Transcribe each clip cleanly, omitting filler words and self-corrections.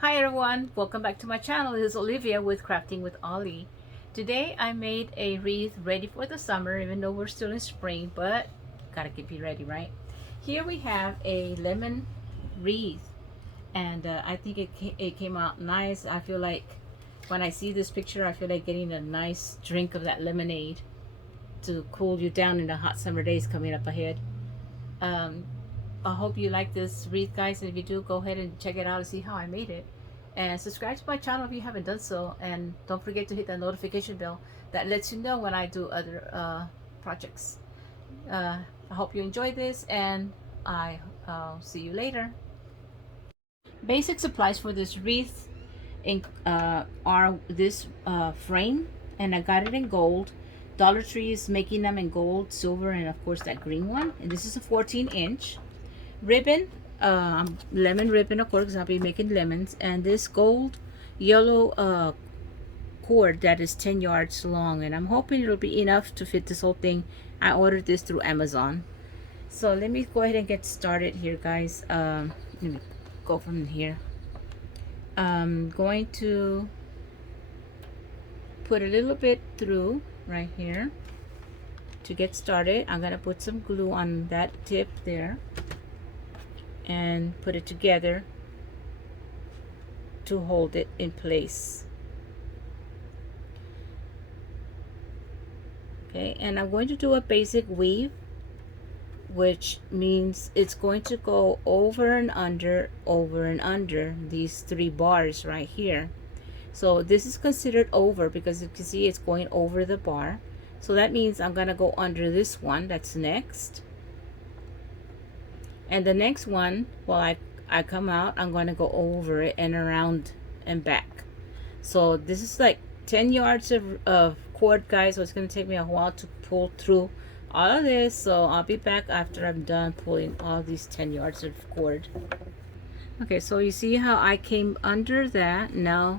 Hi everyone, welcome back to my channel. This is Olivia with Crafting with Ollie. Today I made a wreath ready for the summer, even though we're still in spring, but gotta keep it ready, right? Here we have a lemon wreath, and I think it came out nice. I feel like when I see this picture, I feel like getting a nice drink of that lemonade to cool you down in the hot summer days coming up ahead. Um, I hope you like this wreath, guys, and if you do, go ahead and check it out and see how I made it. And subscribe to my channel if you haven't done so, and don't forget to hit that notification bell that lets you know when I do other projects. I hope you enjoy this, and I'll see you later. Basic supplies for this wreath are this frame, and I got it in gold. Dollar Tree is making them in gold, silver, and of course that green one. And this is a 14-inch ribbon, lemon ribbon, of course, because I'll be making lemons. And this gold yellow cord that is 10 yards long, and I'm hoping it'll be enough to fit this whole thing. I ordered this through Amazon. So let me go ahead and get started here, guys. Let me go from here. I'm going to put a little bit through right here to get started. I'm gonna put some glue on that tip there and put it together to hold it in place. Okay, and I'm going to do a basic weave, which means it's going to go over and under these 3 bars right here. So this is considered over because you can see it's going over the bar. So that means I'm gonna go under this one that's next, and the next one, while I come out, I'm going to go over it and around and back. So this is like 10 yards of cord, guys, so it's going to take me a while to pull through all of this. So I'll be back after I'm done pulling all these 10 yards of cord. Okay, so you see how I came under that. Now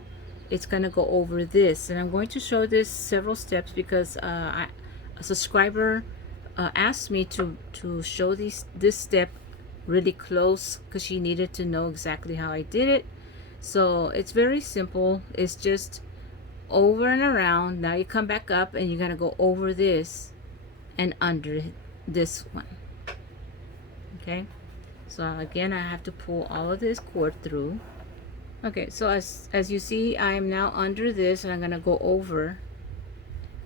it's going to go over this, and I'm going to show this several steps because a subscriber asked me to show this step really close because she needed to know exactly how I did it. So it's very simple. It's just over and around. Now you come back up and you're gonna go over this and under this one. Okay, so again I have to pull all of this cord through. Okay, so as you see, I am now under this, and I'm gonna go over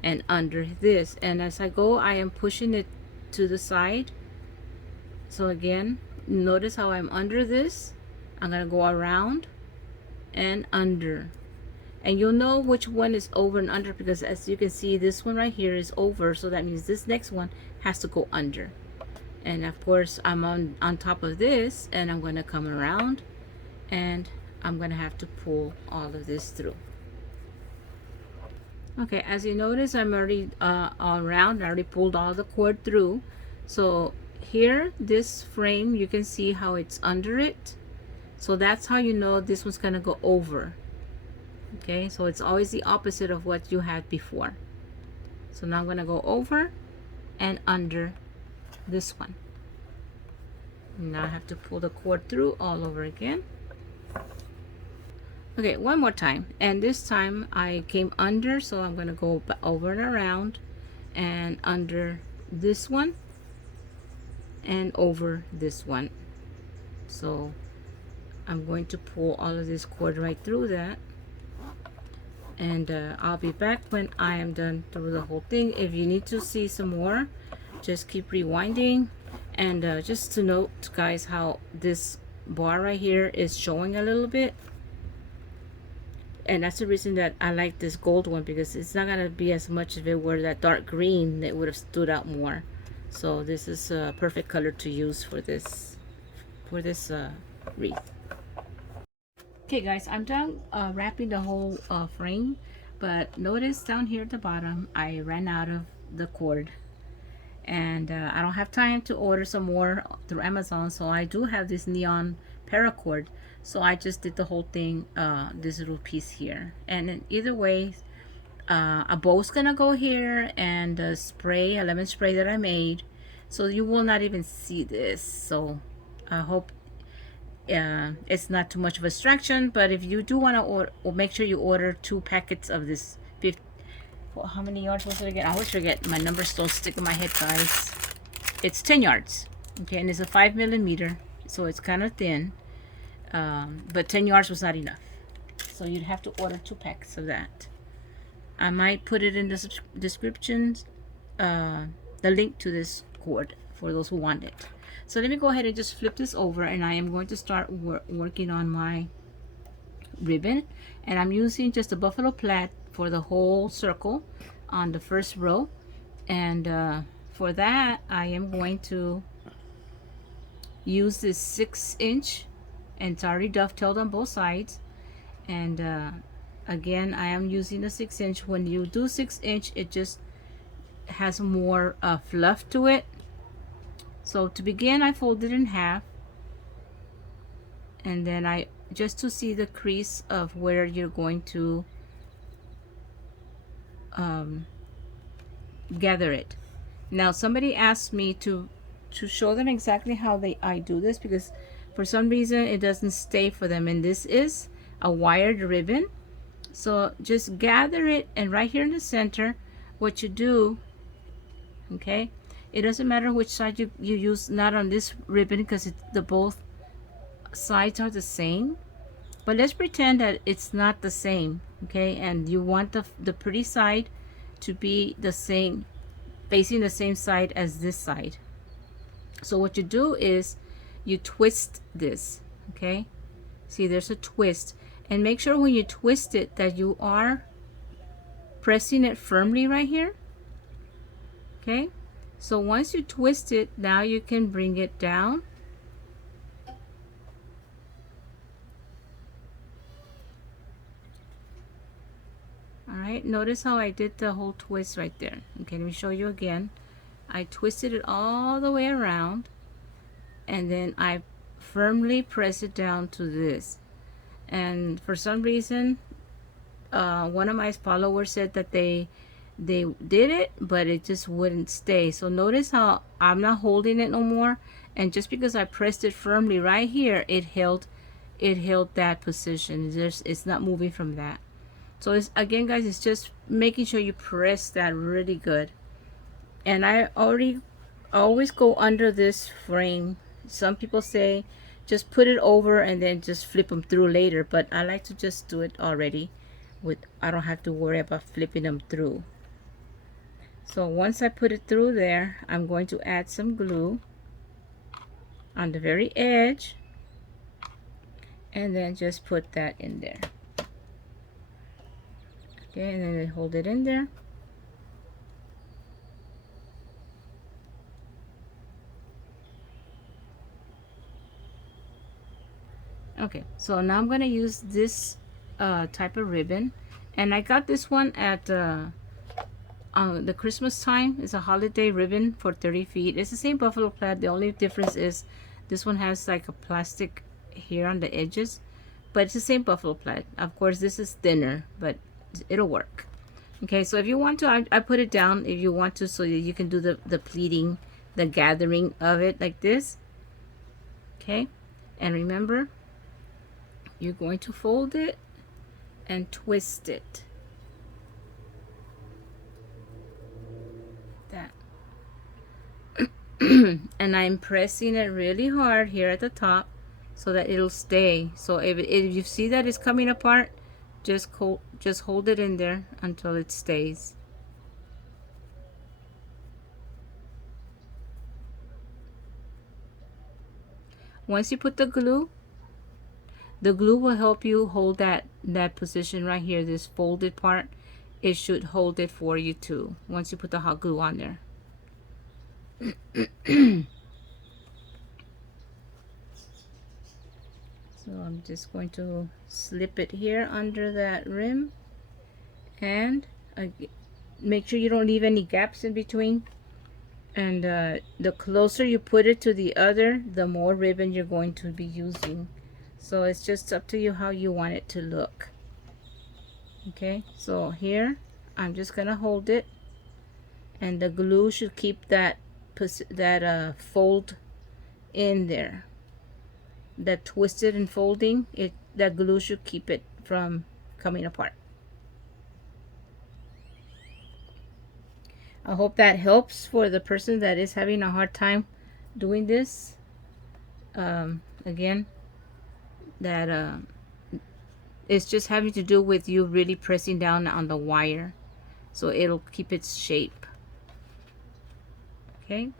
and under this, and as I go I am pushing it to the side. So again, notice how I'm under this. I'm gonna go around and under, and you'll know which one is over and under because as you can see, this one right here is over, so that means this next one has to go under. And of course I'm on top of this, and I'm going to come around, and I'm going to have to pull all of this through. Okay, as you notice, I'm already all around. I already pulled all the cord through. So here, this frame, you can see how it's under it. So that's how you know this one's gonna go over. Okay, so it's always the opposite of what you had before. So now I'm gonna go over and under this one. Now I have to pull the cord through all over again. Okay, one more time, and this time I came under, so I'm gonna go over and around and under this one and over this one. So I'm going to pull all of this cord right through that, and I'll be back when I am done through the whole thing. If you need to see some more, just keep rewinding. And just to note, guys, how this bar right here is showing a little bit, and that's the reason that I like this gold one, because it's not gonna be as much if it were that dark green that would have stood out more. So this is a perfect color to use for this wreath. Okay guys, I'm done wrapping the whole frame, but notice down here at the bottom I ran out of the cord, and I don't have time to order some more through Amazon, so I do have this neon paracord. So I just did the whole thing, this little piece here, and in either way, a bow's gonna go here, and a spray, a lemon spray that I made, so you will not even see this. So I hope it's not too much of a distraction. But if you do want to order, make sure you order 2 packets of this 50. Well, how many yards was it again? I always forget. My numbers still stick in my head, guys. It's 10 yards. Okay, and it's a 5 millimeter, so it's kind of thin. But 10 yards was not enough. So you'd have to order 2 packs of that. I might put it in the descriptions, the link to this cord for those who want it. So let me go ahead and just flip this over, and I am going to start working on my ribbon. And I'm using just a buffalo plaid for the whole circle on the first row. And for that, I am going to use this 6-inch, and it's already dovetailed on both sides. And again, I am using a 6-inch. When you do 6-inch, it just has more fluff to it. So to begin, I fold it in half, and then I just to see the crease of where you're going to gather it. Now somebody asked me to show them exactly how I do this, because for some reason it doesn't stay for them, and this is a wired ribbon. So just gather it, and right here in the center, what you do, okay, it doesn't matter which side you use, not on this ribbon, because the both sides are the same. But let's pretend that it's not the same, okay? And you want the pretty side to be the same, facing the same side as this side. So what you do is you twist this, okay? See, there's a twist. And make sure when you twist it that you are pressing it firmly right here, okay? So once you twist it, now you can bring it down. Alright, notice how I did the whole twist right there. Okay, let me show you again. I twisted it all the way around, and then I firmly press it down to this. And for some reason, one of my followers said that they did it, but it just wouldn't stay. So notice how I'm not holding it no more, and just because I pressed it firmly right here, it held that position. It's not moving from that. So it's, again guys, it's just making sure you press that really good. And I always go under this frame. Some people say just put it over and then just flip them through later, but I like to just do it already. I don't have to worry about flipping them through. So once I put it through there, I'm going to add some glue on the very edge, and then just put that in there. Okay, and then I hold it in there. Okay, so now I'm going to use this type of ribbon, and I got this one at the Christmas time. It's a holiday ribbon for 30 feet. It's the same buffalo plaid. The only difference is this one has like a plastic here on the edges, but it's the same buffalo plaid. Of course, this is thinner, but it'll work. Okay, so if you want to, I put it down if you want to, so that you can do the pleating, the gathering of it like this. Okay, and remember, you're going to fold it and twist it. That. And I'm pressing it really hard here at the top so that it'll stay. So if you see that it's coming apart, just hold it in there until it stays. Once you put the glue will help you hold that position right here, this folded part. It should hold it for you too once you put the hot glue on there. So I'm just going to slip it here under that rim, and make sure you don't leave any gaps in between. And the closer you put it to the other, the more ribbon you're going to be using. So it's just up to you how you want it to look. Okay, so here I'm just gonna hold it, and the glue should keep that fold in there. that twisted and folding, it that glue should keep it from coming apart. I hope that helps for the person that is having a hard time doing this. Again, that it's just having to do with you really pressing down on the wire so it'll keep its shape. Okay,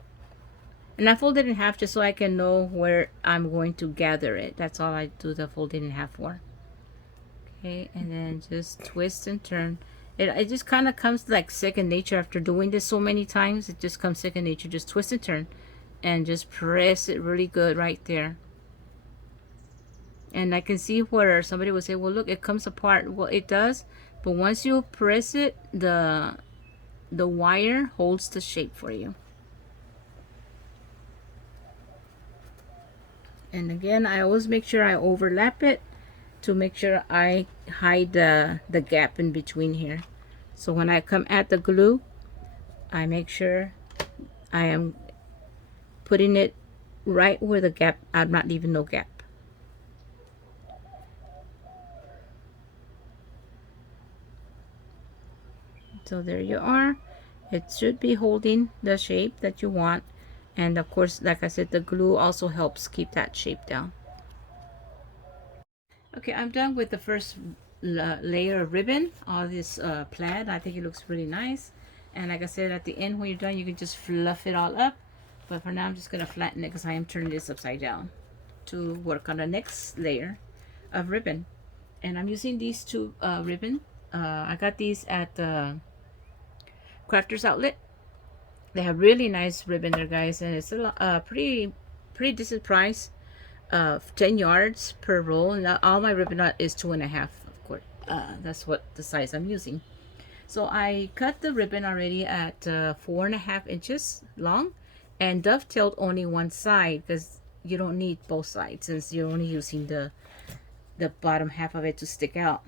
and I fold it in half just so I can know where I'm going to gather it. That's all I do the folding in half for. Okay, and then just twist and turn. It just kind of comes like second nature after doing this so many times. It just comes second nature. Just twist and turn and just press it really good right there. And I can see where somebody would say, well, look, it comes apart. Well, it does, but once you press it, the wire holds the shape for you. And again, I always make sure I overlap it to make sure I hide the gap in between here. So when I come at the glue, I make sure I am putting it right where the gap, I'm not leaving no gap. So there you are. It should be holding the shape that you want. And of course, like I said, the glue also helps keep that shape down. Okay, I'm done with the first layer of ribbon, all this plaid. I think it looks really nice. And like I said, at the end when you're done, you can just fluff it all up. But for now, I'm just going to flatten it because I am turning this upside down to work on the next layer of ribbon. And I'm using these two ribbon. I got these at the Crafters Outlet. They have really nice ribbon there, guys, and it's a pretty decent price. 10 yards per roll. Now all my ribbon is 2.5, of course. That's what the size I'm using. So I cut the ribbon already at 4.5 inches long and dovetailed only one side because you don't need both sides since you're only using the bottom half of it to stick out.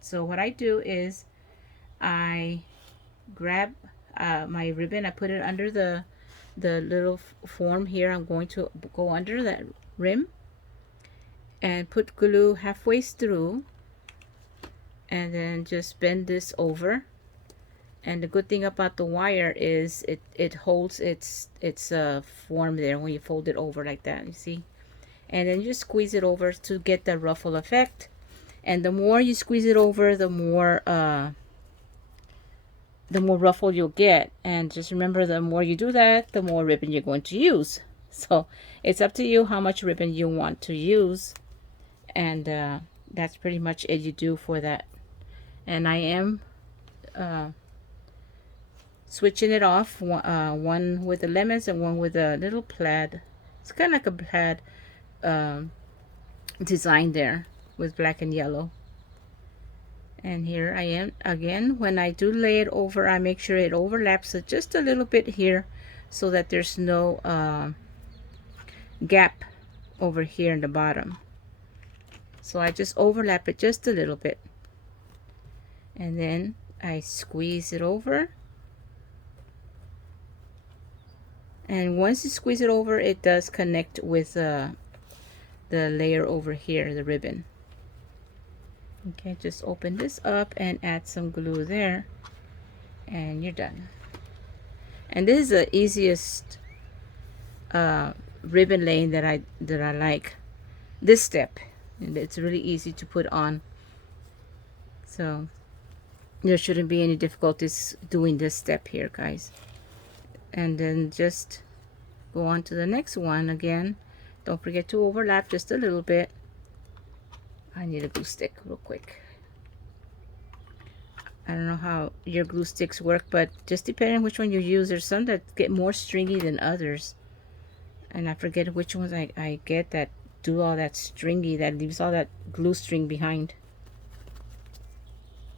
So what I do is I grab my ribbon, I put it under the little form here. I'm going to go under that rim and put glue halfway through and then just bend this over. And the good thing about the wire is it holds its form there when you fold it over like that, you see. And then you just squeeze it over to get the ruffle effect. And the more you squeeze it over, the more ruffle you'll get. And just remember, the more you do that, the more ribbon you're going to use. So it's up to you how much ribbon you want to use. And that's pretty much it you do for that. And I am switching it off, one with the lemons and one with a little plaid. It's kind of like a plaid design there with black and yellow. And here I am again. When I do lay it over, I make sure it overlaps it just a little bit here so that there's no gap over here in the bottom. So I just overlap it just a little bit. And then I squeeze it over. And once you squeeze it over, it does connect with the layer over here, the ribbon. Okay, just open this up and add some glue there, and you're done. And this is the easiest ribbon laying that I like. This step, and it's really easy to put on. So there shouldn't be any difficulties doing this step here, guys. And then just go on to the next one again. Don't forget to overlap just a little bit. I need a glue stick real quick. I don't know how your glue sticks work, but just depending on which one you use, there's some that get more stringy than others. And I forget which ones I get that do all that stringy, that leaves all that glue string behind.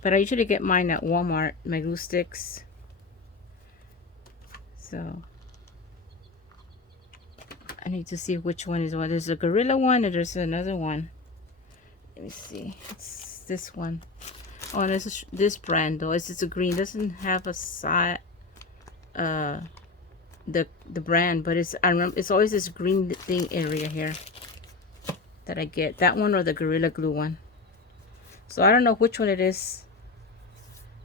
But I usually get mine at Walmart, my glue sticks. So I need to see which one is what. There's a Gorilla one and there's another one. Let me see. It's this one. Oh, and it's this brand though. It's a green. It doesn't have a side. The brand, but it's, I remember, it's always this green thing area here. that I get, that one or the Gorilla Glue one. So I don't know which one it is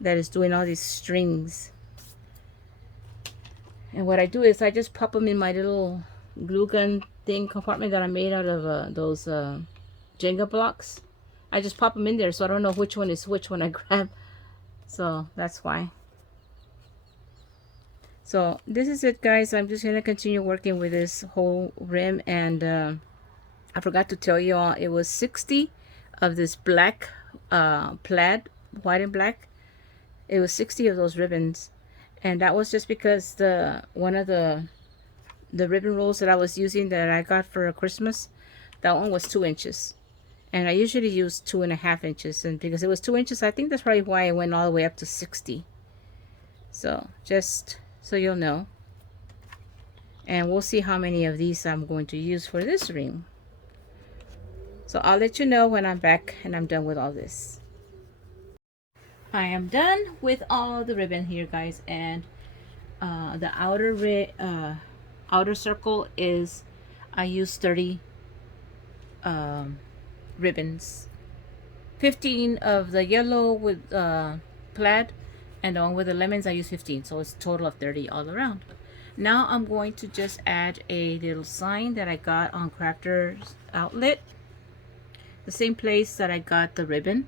that is doing all these strings. And what I do is I just pop them in my little glue gun thing compartment that I made out of those Jenga blocks. I just pop them in there, so I don't know which one is which one I grab. So that's why. So this is it, guys. I'm just gonna continue working with this whole rim, and I forgot to tell you all, it was 60 of this black plaid, white and black. It was 60 of those ribbons, and that was just because the one of the ribbon rolls that I was using that I got for Christmas, that one was 2 inches, and I usually use 2.5 inches, and because it was 2 inches, I think that's probably why I went all the way up to 60. So just so you'll know, and we'll see how many of these I'm going to use for this ring. So I'll let you know when I'm back and I'm done with all this. I am done with all the ribbon here, guys, and the outer circle is, I use 30 ribbons. 15 of the yellow with plaid, and the one with the lemons I use 15, so it's a total of 30 all around. Now I'm going to just add a little sign that I got on Crafter's Outlet, the same place that I got the ribbon.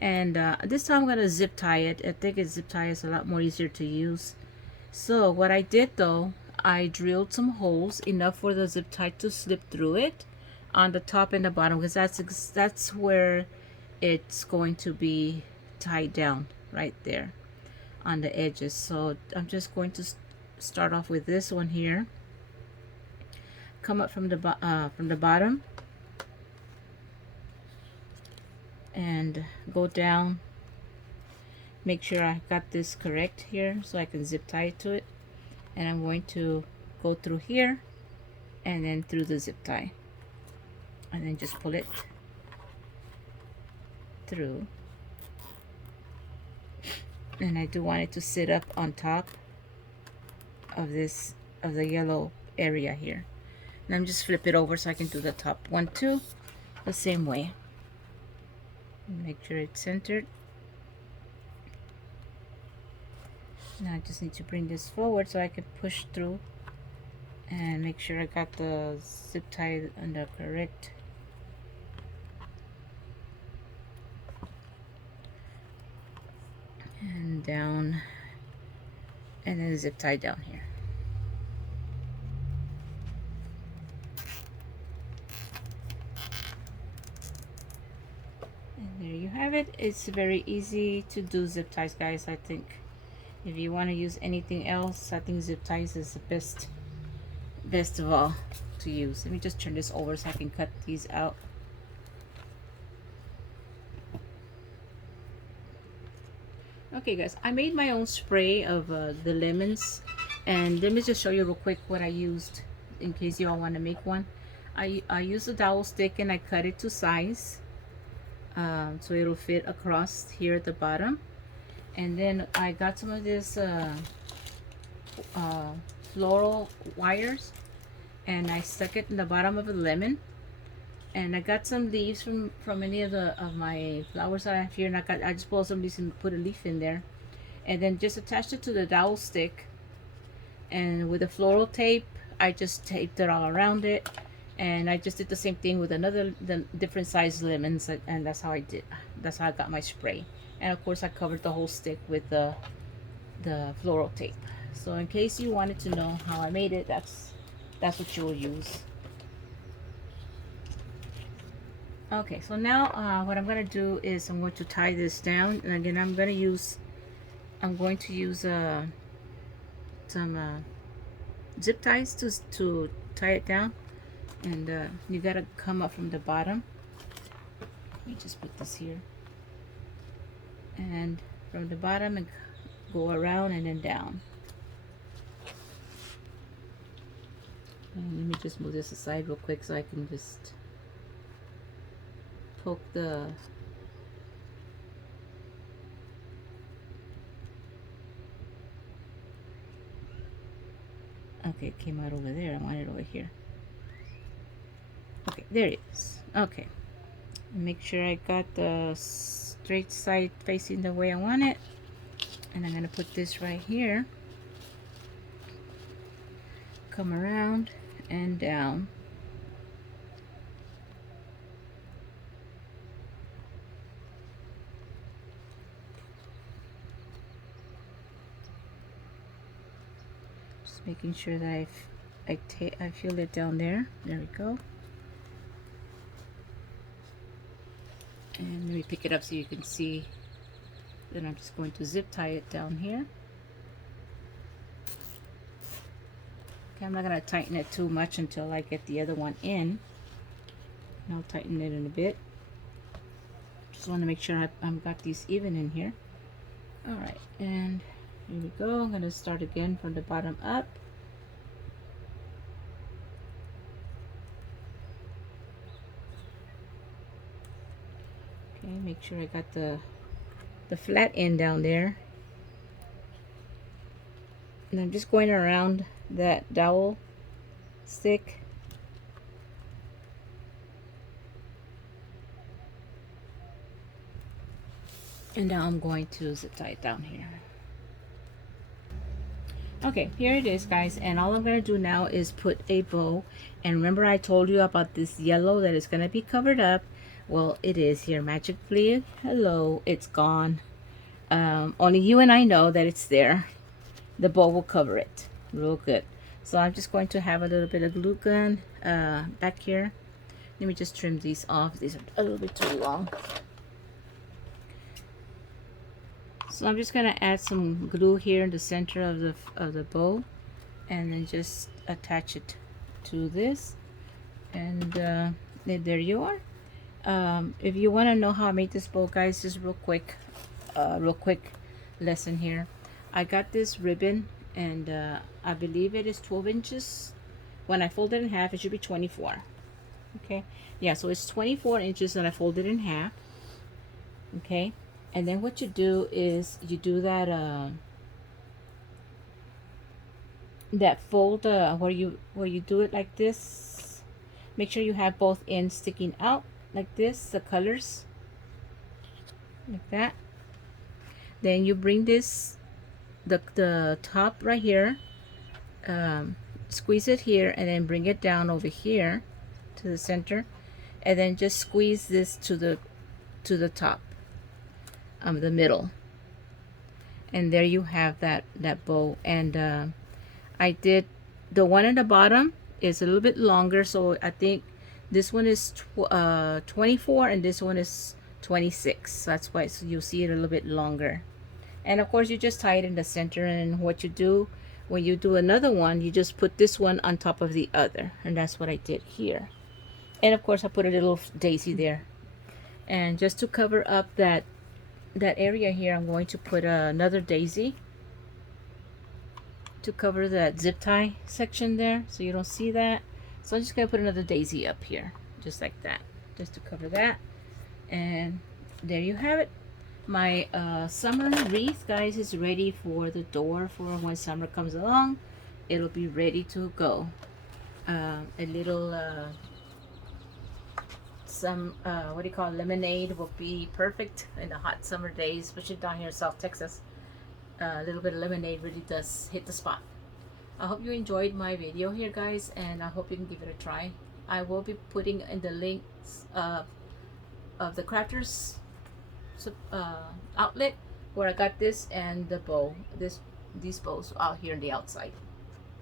And this time I'm going to zip tie it. I think a zip tie is a lot more easier to use. So what I did though, I drilled some holes enough for the zip tie to slip through it on the top and the bottom, because that's where it's going to be tied down, right there on the edges. So I'm just going to start off with this one here, come up from the bottom and go down. Make sure I got this correct here so I can zip tie it to it, and I'm going to go through here and then through the zip tie, and then just pull it through. And I do want it to sit up on top of this, of the yellow area here. And I'm just flip it over so I can do the top one too the same way. Make sure it's centered. Now I just need to bring this forward so I can push through and make sure I got the zip tie on the correct. And down, and then zip tie down here. And there you have it. It's very easy to do zip ties, guys. I think if you want to use anything else, I think zip ties is the best of all to use. Let me just turn this over so I can cut these out. Okay, guys, I made my own spray of the lemons, and let me just show you real quick what I used in case you all want to make one. I used a dowel stick and I cut it to size, so it'll fit across here at the bottom. And then I got some of this floral wires, and I stuck it in the bottom of a lemon. And I got some leaves from any of my flowers that I have here, and I just pulled some leaves and put a leaf in there, and then just attached it to the dowel stick. And with the floral tape, I just taped it all around it, and I just did the same thing with the different size lemons, and that's how I got my spray. And of course I covered the whole stick with the floral tape. So in case you wanted to know how I made it, that's what you will use. Okay, so now what I'm going to do is I'm going to tie this down, and again I'm going to use some zip ties to tie it down. And you got to come up from the bottom. Let me just put this here, and from the bottom and go around and then down. And let me just move this aside real quick so I can just poke the okay, it came out over there. I want it over here. Okay, There it is. Okay, make sure I got the straight side facing the way I want it, and I'm gonna put this right here, come around and down. Just making sure that I feel it down there. There we go. And let me pick it up so you can see. Then I'm just going to zip tie it down here. Okay, I'm not going to tighten it too much until I get the other one in. And I'll tighten it in a bit. Just want to make sure I've got these even in here. Alright, and here we go. I'm going to start again from the bottom up. Okay, make sure I got the flat end down there. And I'm just going around that dowel stick. And now I'm going to zip tie it down here. Okay, here it is, guys, and all I'm going to do now is put a bow. And remember I told you about this yellow that is going to be covered up. Well, it is here magically. Hello, it's gone. Only you and I know that it's there. The bow will cover it real good. So I'm just going to have a little bit of glue gun back here. Let me just trim these off. These are a little bit too long. So I'm just gonna add some glue here in the center of the bow, and then just attach it to this, and there you are. If you want to know how I made this bow, guys, just real quick lesson here. I got this ribbon, and I believe it is 12 inches. When I fold it in half, it should be 24. Okay, yeah, so it's 24 inches that I folded in half. Okay, and then what you do is you do that that fold where you do it like this. Make sure you have both ends sticking out like this, the colors, like that. Then you bring this the top right here, squeeze it here, and then bring it down over here to the center, and then just squeeze this to the top, the middle, and there you have that bow. And I did the one at the bottom is a little bit longer, so I think this one is 24 and this one is 26. So that's why you'll see it a little bit longer. And of course you just tie it in the center, and what you do when you do another one, you just put this one on top of the other, and that's what I did here. And of course I put a little daisy there, and just to cover up that area here, I'm going to put another daisy to cover that zip tie section there, so you don't see that. So I'm just gonna put another daisy up here, just like that, just to cover that. And there you have it. My summer wreath, guys, is ready for the door. For when summer comes along, it'll be ready to go. A little what do you call it? Lemonade will be perfect in the hot summer days, especially down here in South Texas. A little bit of lemonade really does hit the spot. I hope you enjoyed my video here, guys, and I hope you can give it a try. I will be putting in the links of the crafters outlet where I got this, and the bow, these bows out here on the outside,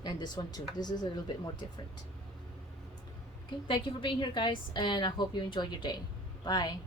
and this one too. This is a little bit more different. Okay, thank you for being here, guys, and I hope you enjoyed your day. Bye.